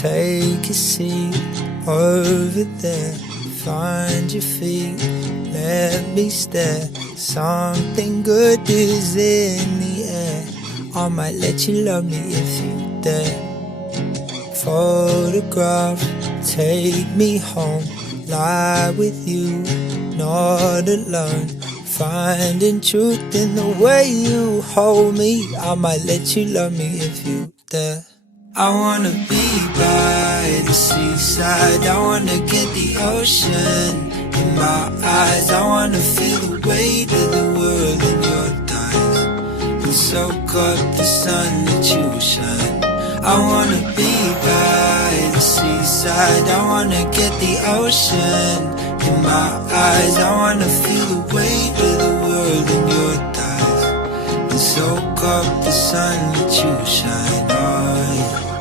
Take a seat over there, find your feet, let me stare. Something good is in the air. I might let you love me if you dare. Photograph, take me home, lie with you, not alone. Finding truth in the way you hold me. I might let you love me if you dare. I wanna be by the seaside, I wanna get the ocean in my eyes, I wanna feel the weight of the world in your thighs, and soak up the sun that you shine. I wanna be by the seaside, I wanna get the ocean in my eyes, I wanna feel the weight of the world in your thighs, and soak up the sun that you shine. Oh, yeah.